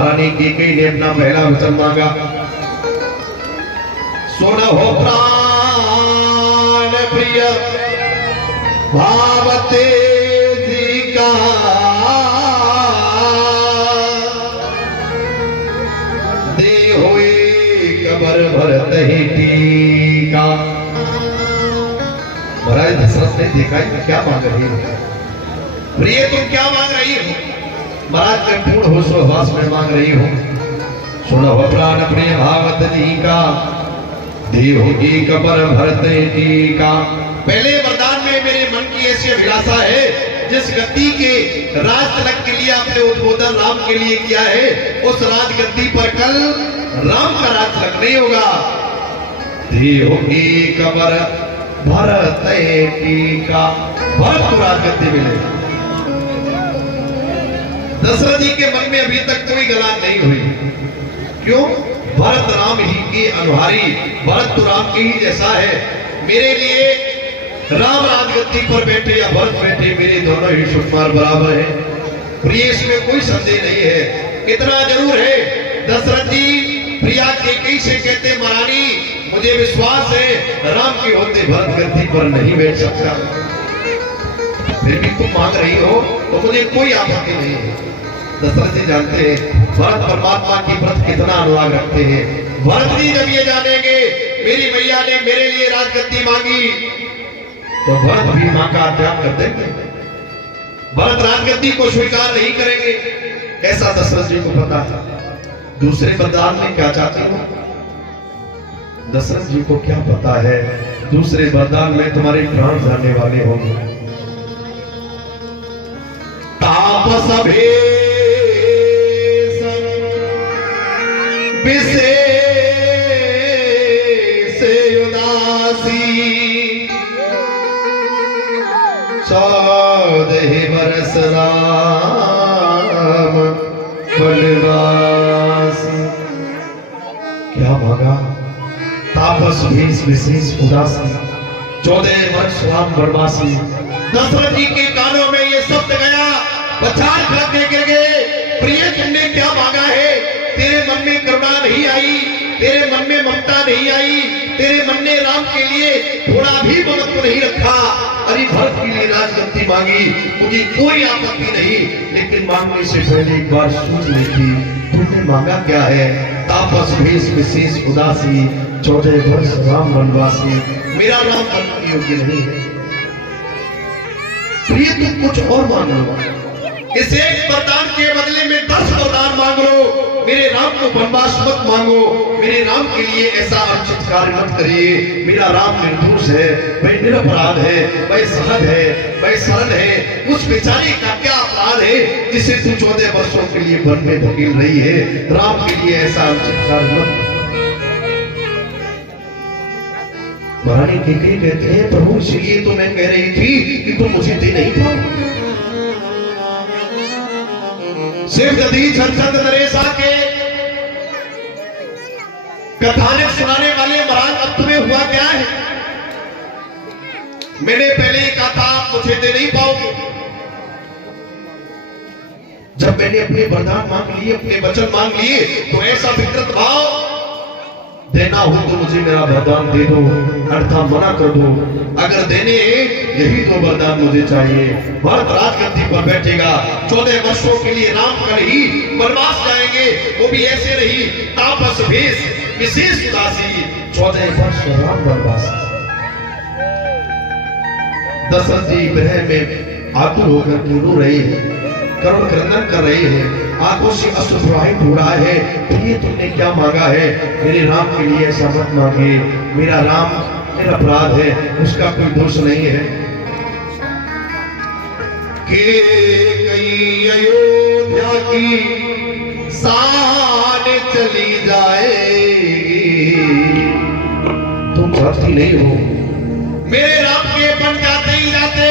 महारानी कैकेयी ने अपना पहला वचन मांगा, सुनो प्राण प्रिय भावते जी का, दे हुए कबर भरत ही टीका। महाराज दशरथ ने देखा क्या मांग रही हो, प्रिय तुम क्या मांग रही हो? महाराज मैं पूर्ण होशोहवास में मांग रही हूं, सुनो प्राण प्रिय भावत जी का, देहोगी कबर भरत टीका। पहले वरदान में मेरे मन की ऐसी अभिलाषा है, जिस गद्दी के राज तिलक के लिए आपने उद्बोधन राम के लिए किया है, उस राज गद्दी पर कल राम का राज तिलक नहीं होगा। देहोगी कबर भरत टीका, भरत को राज गद्दी मिले। दशरथ जी के मन में अभी तक कोई गलान नहीं हुई, क्यों? भरत राम ही के अनुहारी, भरत तो राम के ही जैसा है। मेरे लिए राम राजगद्दी पर बैठे या भरत बैठे, मेरे दोनों ही सुकुमार बराबर हैं। प्रिय इसमें कोई संदेह नहीं है। इतना जरूर है, दशरथ जी प्रिया कैकेयी से कहते, महारानी मुझे विश्वास है राम के होते भरत गद्दी पर नहीं बैठ सकता। फिर भी तुम मांग रही हो तो मुझे कोई आपत्ति नहीं है। दशरथ जी जानते हैं भरत परमात्मा की प्रति कितना अनुराग रखते हैं। भरत जी जब ये जानेंगे मेरी मैया ने मेरे लिए राजगद्दी मांगी, तो भरत भी मां का त्याग कर देंगे, भरत राजगद्दी को स्वीकार नहीं करेंगे। ऐसा दशरथ जी को पता है। दूसरे वरदान में क्या चाहती हो? दशरथ जी को क्या पता है, दूसरे वरदान में तुम्हारे प्राण जाने वाले होंगे। तापस विशेष उदासी, 14 वर्ष राम वनवासी। क्या मांगा? तापस भेष विशेष उदासी, 14 वर्ष राम वनवासी। दशरथ जी के कानों में ये शब्द गया, पछाड़ खड़कने गिर गए। प्रिय तुमने क्या मांगा है? तेरे मन में करुणा नहीं आई, तेरे मन में ममता नहीं आई, तेरे मन ने राम के लिए थोड़ा भी महत्व नहीं रखा। अरे भरत के लिए राजगद्दी मांगी, मुझे कोई आपत्ति नहीं, लेकिन मांगने से पहले एक बार सोच ली थी। तुमने मांगा क्या है? तापस भेष विशेष उदासी, 14 वर्ष राम वनवासी। मेरा राम बनने योग्य नहीं है। प्रिय तुम कुछ और मांग लो, इस एक वरदान के बदले में 10 वरदान मांग लो। मेरे राम को वनवास मत मांगो, मेरे राम के लिए ऐसा अनुचित कार्य मत करिए। मेरा राम निर्दोष है, वह निरपराध है, वह सहज है, वह सरल है। उस बेचारे का क्या अपराध है जिसे तू 14 वर्षों के लिए वन में धकेल रही है? राम के लिए ऐसा अनुचित कार्य मत। महारानी कैकेयी कहते हैं, प्रभु इसलिए तो मैं कह रही थी कि तुम मुझे दे नहीं पाओ। शिव दधी छंद नरेशा के कथानक सुनाने वाले महाराज, अब तुम्हें हुआ क्या है? मैंने पहले ही कहा था आप मुझे दे नहीं पाओगे। जब मैंने अपने वरदान मांग लिए, अपने वचन मांग लिए, तो ऐसा विकृत भाव, देना हो तो मुझे मेरा वरदान दे दो, अन्यथा मना कर दो। अगर देने यही तो वरदान मुझे चाहिए। भरत राजगद्दी पर बैठेगा, 14 वर्षों के लिए राम कल ही वनवास जाएंगे, वो भी ऐसे नहीं, तापस भेष विशेष उदासी, 14 वर्ष राम वनवासी। दशरथ जी विरह में आतुर होकर के रो रहे हैं, करुण क्रंदन कर रहे हैं, आंखों से अश्रु प्रवाहित हो रहा है। प्रिय तुमने क्या मांगा है? मेरे राम के लिए ऐसा मत मांगे, मेरा राम निरपराध है, उसका कोई दोष नहीं है। कैकेयी अयोध्या की शान चली जाएगी, तुम चाहती नहीं हो मेरे राम के बन जाते ही जाते,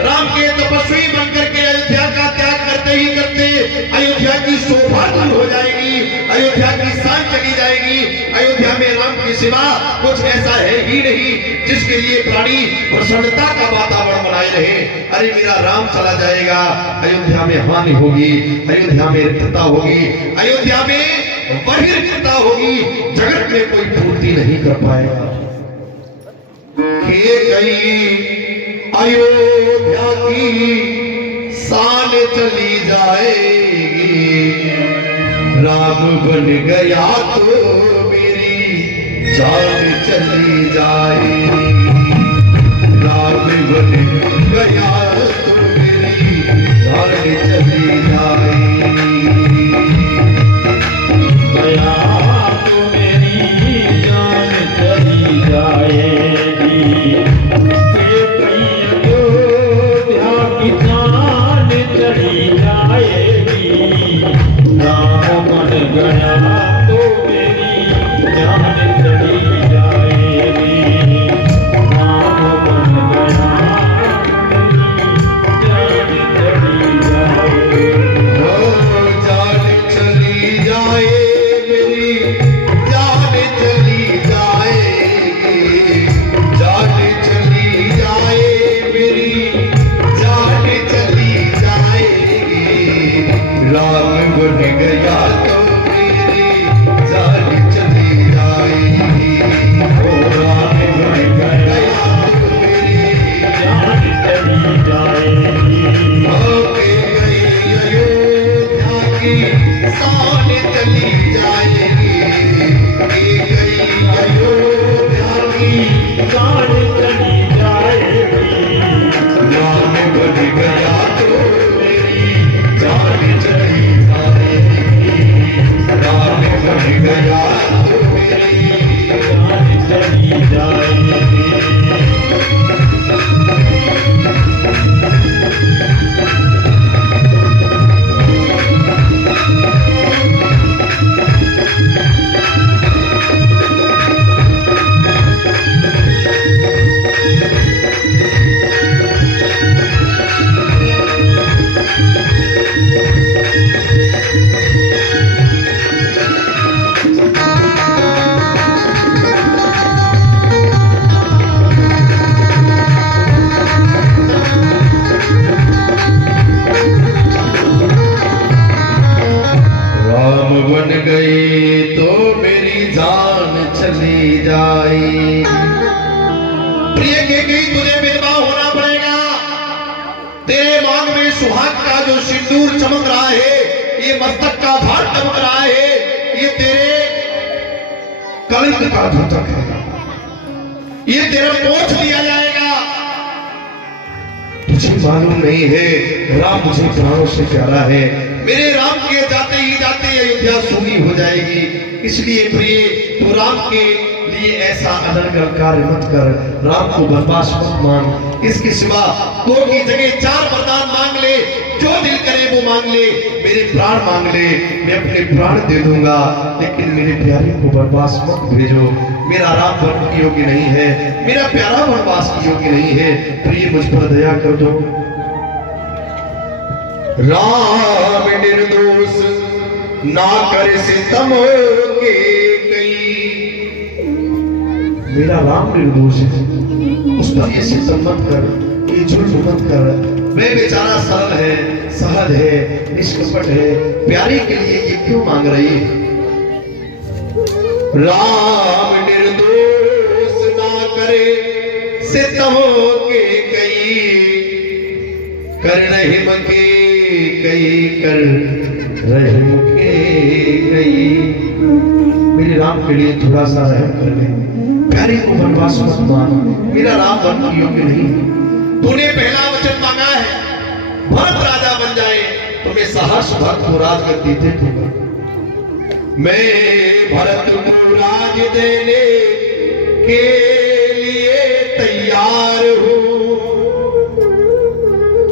राम के तपस्वी बनकर के अयोध्या का त्याग करते ही करते अयोध्या की शोभा दूर हो जाएगी, अयोध्या की शान चली जाएगी। अयोध्या में राम के सिवा कुछ ऐसा है ही नहीं जिसके लिए प्राणी प्रसन्नता का वातावरण बनाए रहे। अरे मेरा राम चला जाएगा, अयोध्या में हानि होगी, अयोध्या में रिक्तता होगी, अयोध्या में बहिर्गतता होगी, जगत में कोई पूर्ति नहीं कर पाएगा। के गई अयोध्या की शान चली जाएगी, राम बन गया तो मेरी जान चली जाएगी, राम बन गया तो मेरी जान चली जाएगी, गया तो मेरी जान चली जाएगी, ये कई अयोध्या की जान चली जाएगी, राम बन गया तो मेरी जान चली जाएगी, राम बन गया मेरी जान चली जाएगी। जान चली जाए मेरी, जान चली जाए, जान चली जाए, राम बन गया तो मेरी जान चली जाएगी, राम बन गया तो मेरी जान चली जाएगी, के गई अयोध्या की शान चली जाएगी, राम बन गया तो मेरी जान चली जाएगी, राम बन गया तो मेरी जान चली जाएगी। राम बन गए तो मेरी जान चली जाए। प्रिय के गई तुझे विधवा होना पड़ेगा, तेरे मांग में सुहाग का जो सिंदूर चमक रहा है, ये मस्तक का भार चमक रहा है, ये तेरे कलंक का द्योतक है, ये तेरा पोछ दिया जाएगा। तुझे मालूम नहीं है राम मुझे प्राणों से प्यारा है, मेरे राम के जाते ही जाते अयोध्या सूनी हो जाएगी। इसलिए प्रिय तू राम के लिए ऐसा अनर्गल कार्य मत कर, राम को वनवास मत मांग, इसके सिवा दो की जगह चार वरदान मांग ले, जो दिल करे वो मांग ले, मेरे प्राण मांग ले, मैं अपने प्राण दे दूंगा, लेकिन मेरे प्यारे को वनवास मत भेजो। मेरा राम वन की योग्य नहीं है, मेरा प्यारा वनवास की योग्य नहीं है, प्रिय मुझ पर दया कर दो। राम निर्दोष ना कर सितम के गई, मेरा राम निर्दोष है, उस पर ये सितम मत कर, ये जुल्म मत कर, मैं बेचारा सरल है, सहज है, निष्कपट है, प्यारी के लिए ये क्यों मांग रही है? राम निर्दोष ना करे सितम के गई, कर रहीम के गई, कर रहीम के गई, मेरे राम के लिए थोड़ा सा रहम कर ले, प्यारे को वनवास मत मान, मेरा राम वन की योग्य नहीं। तूने पहला वचन मांगा है भरत राजा बन जाए तो मैं सहर्ष भरत को राजगद्दी दे दूंगा, मैं भरत को राज देने के लिए तैयार हूँ,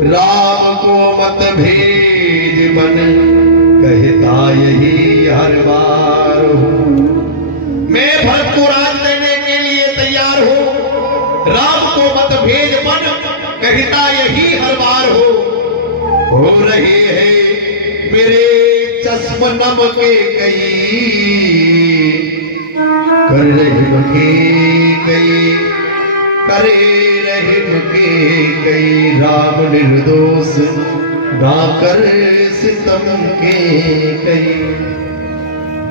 राम को मत भेज मन कहता यही हर बार हूँ, मैं भरत को राज देने के लिए तैयार हूँ, राम को मत भेज मन कहता यही हर बार हो रही है मेरे चश्म नम के गई, कर रही के गई, करे रहीम के कई राम निर्दोष ना कर सितम के कई।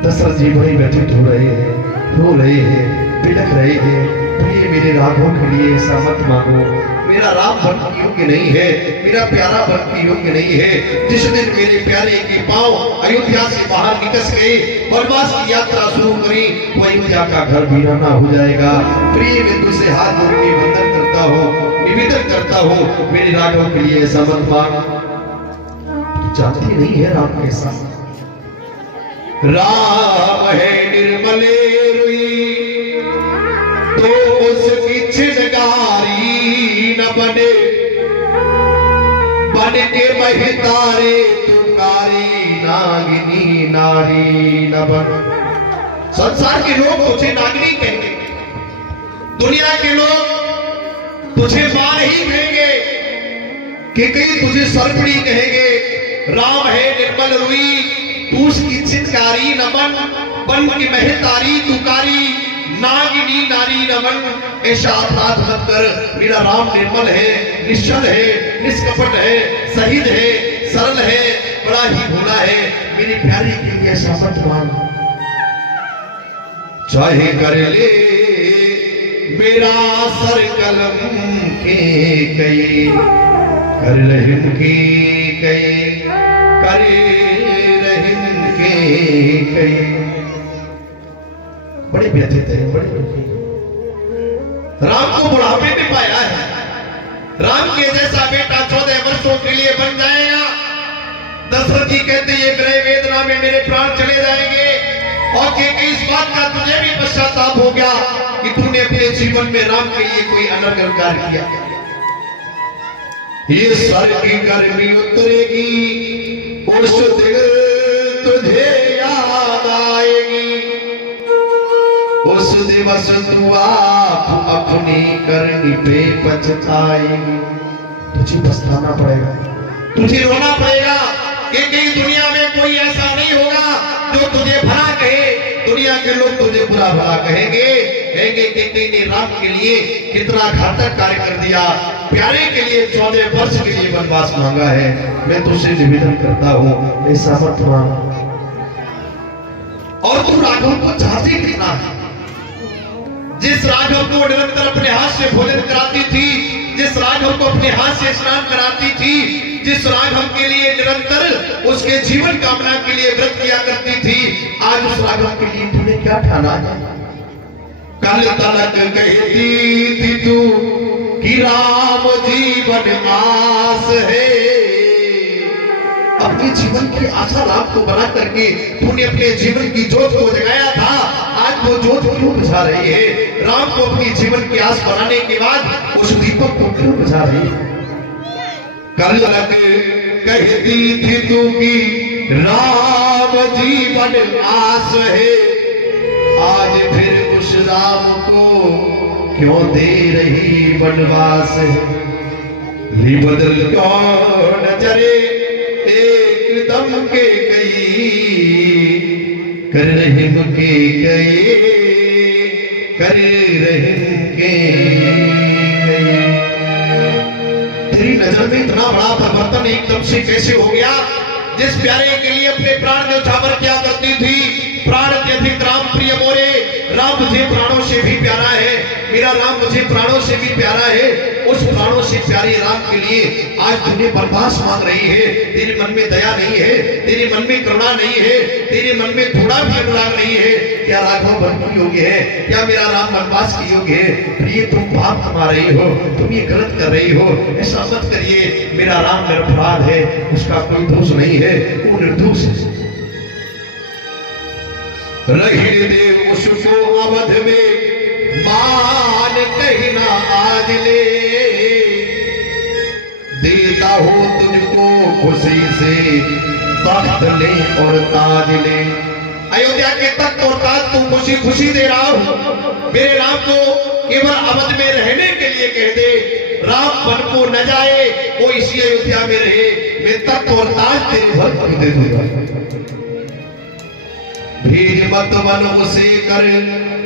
दशरथ जी वही व्यथित हो रहे हैं, रो रहे हैं, बिलख रहे हैं। प्रिय मेरे राघव के लिए ऐसा मत मांगो, मेरा राम बन के योग्य नहीं है, मेरा प्यारा बन के योग्य नहीं है। जिस दिन मेरे प्यारे के पांव अयोध्या से बाहर निकल गए, वनवास की यात्रा शुरू करी, वो अयोध्या का घर वीराना हो जाएगा। प्रिय मैं तुझसे हाथ जोड़ के वंदन करता हूँ, निवेदन करता हूँ, मेरे राघव के लिए ऐसा मत मांग। जानती नहीं है राम के साथ राम है निर्मले रुई, तो उसकी छिनगारी न बने, बन के महितारे तुकारी नागिनी नारी न बन। संसार के लोग तुझे नागिनी कहेंगे, दुनिया के लोग तुझे मां नहीं कहेंगे, कि कहीं तुझे सर्पणी कहेंगे। राम है निर्मल रुई, तू उसकी छिनकारी न बन, बन की महतारी तुकारी नागिनी नारी न बन। ऐसा अपराध मत कर। मेरा राम निर्मल है, निश्चल है, निष्कपट है, शहीद है, सरल है, बड़ा ही भोला है। मेरी प्यारी के लिए ऐसा मत मान। चाहे कर ले मेरा सर कलम के कई, कर रहीम के कई, करे रहीम के कई। बड़े व्यथित है, बड़े दुखी। राम को बुढ़ापे में पाया है। राम के जैसा बेटा 14 वर्षों के लिए बन जाएगा। दशरथ जी कहते ये ग्रह वेदना में मेरे प्राण चले जाएंगे, और कि इस बात का तुझे भी पश्चाताप हो गया कि तूने अपने जीवन में राम के लिए कोई अनर्गल कार्य किया। ये सर की गर्मी उतरेगी, उस दिन तुझे याद आएगी, उस दिवस तू आप अपनी करनी पे पछताएगी। तुझे पछताना पड़ेगा, तुझे रोना पड़ेगा कि कहीं दुनिया में कोई ऐसा नहीं होगा जो तुझे भला कहे। दुनिया के लोग तुझे बुरा भला कहेंगे, कहेंगे कि कहीं ने राम के लिए कितना घातक कार्य कर दिया, प्यारे के लिए 14 वर्ष के लिए वनवास मांगा है। मैं तुझसे निवेदन करता हूँ ऐसा मत मांग। और तू राघव को चाहती कितना है? जिस राघव को निरंतर अपने हाथ से भोजन कराती थी, जिस राघव को अपने हाथ से स्नान कराती थी, जिस राघव के लिए निरंतर उसके जीवन कामना के लिए व्रत किया करती थी, आज उस राघव के लिए तूने क्या ठाना है? कल तलक कहती थी तू कि राम जीवन आस है। अपने जीवन की आशा राम को बना करके तूने अपने जीवन की जोत को जगाया था, आज वो जोत क्यों बुझा रही है? राम को अपनी जीवन की आस बनाने के बाद उस दीपक को क्यों बुझा रही है? कल तक कहती थी तू कि राम जीवन आस है, आज फिर उस राम को क्यों दे रही वनवास है? ली बदल क्यों नजरे एकदम के गई, कर रहीम के गए, कर रहीम के गए। तेरी नजर में इतना बड़ा परिवर्तन एकदम से कैसे हो गया? जिस प्यारे के लिए अपने प्राण न्यौछावर किया करती थी, प्राण अत्यधिक राम प्रिय मोरे, राम मुझे प्राणों से भी प्यारा है, मेरा राम मुझे प्राणों से भी प्यारा है। उस प्राणों से प्यारे राम के लिए आज तुझे वनवास मांग रही है। तेरे मन में दया नहीं है, तेरे मन में करुणा नहीं है, तेरे मन में थोड़ा भी अनुराग नहीं है। क्या राघव वन के योग्य है? क्या मेरा राम वनवास के योग्य है? प्रिय तुम पाप कमा रही हो, तुम ये गलत कर रही हो, ऐसा मत करिए। मेरा राम निरपराध है, उसका कोई दोष नहीं है, वो निर्दोष है। रहीम देव उसको अवध में मान कहीं ना आज ले, देता हो तुझको खुशी से तख्त ले और ताज ले। अयोध्या के तख्त और ताज तू खुशी खुशी दे रहा हूं। मेरे राम को केवल अवध में रहने के लिए कह दे, राम वन को न जाए, वो इसी अयोध्या में रहे। मैं तख्त और ताज तेरे घर पर दे दूंगा। भेज मत वन उसे कर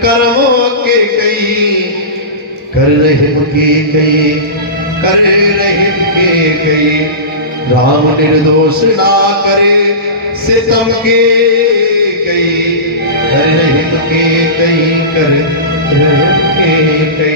कर्मों के कई, कर रहिम के कई, कर रहिम के कई, राम निर्दोष ना करे सितम के कई, कर रहिम के कई, कर रहिम के कई।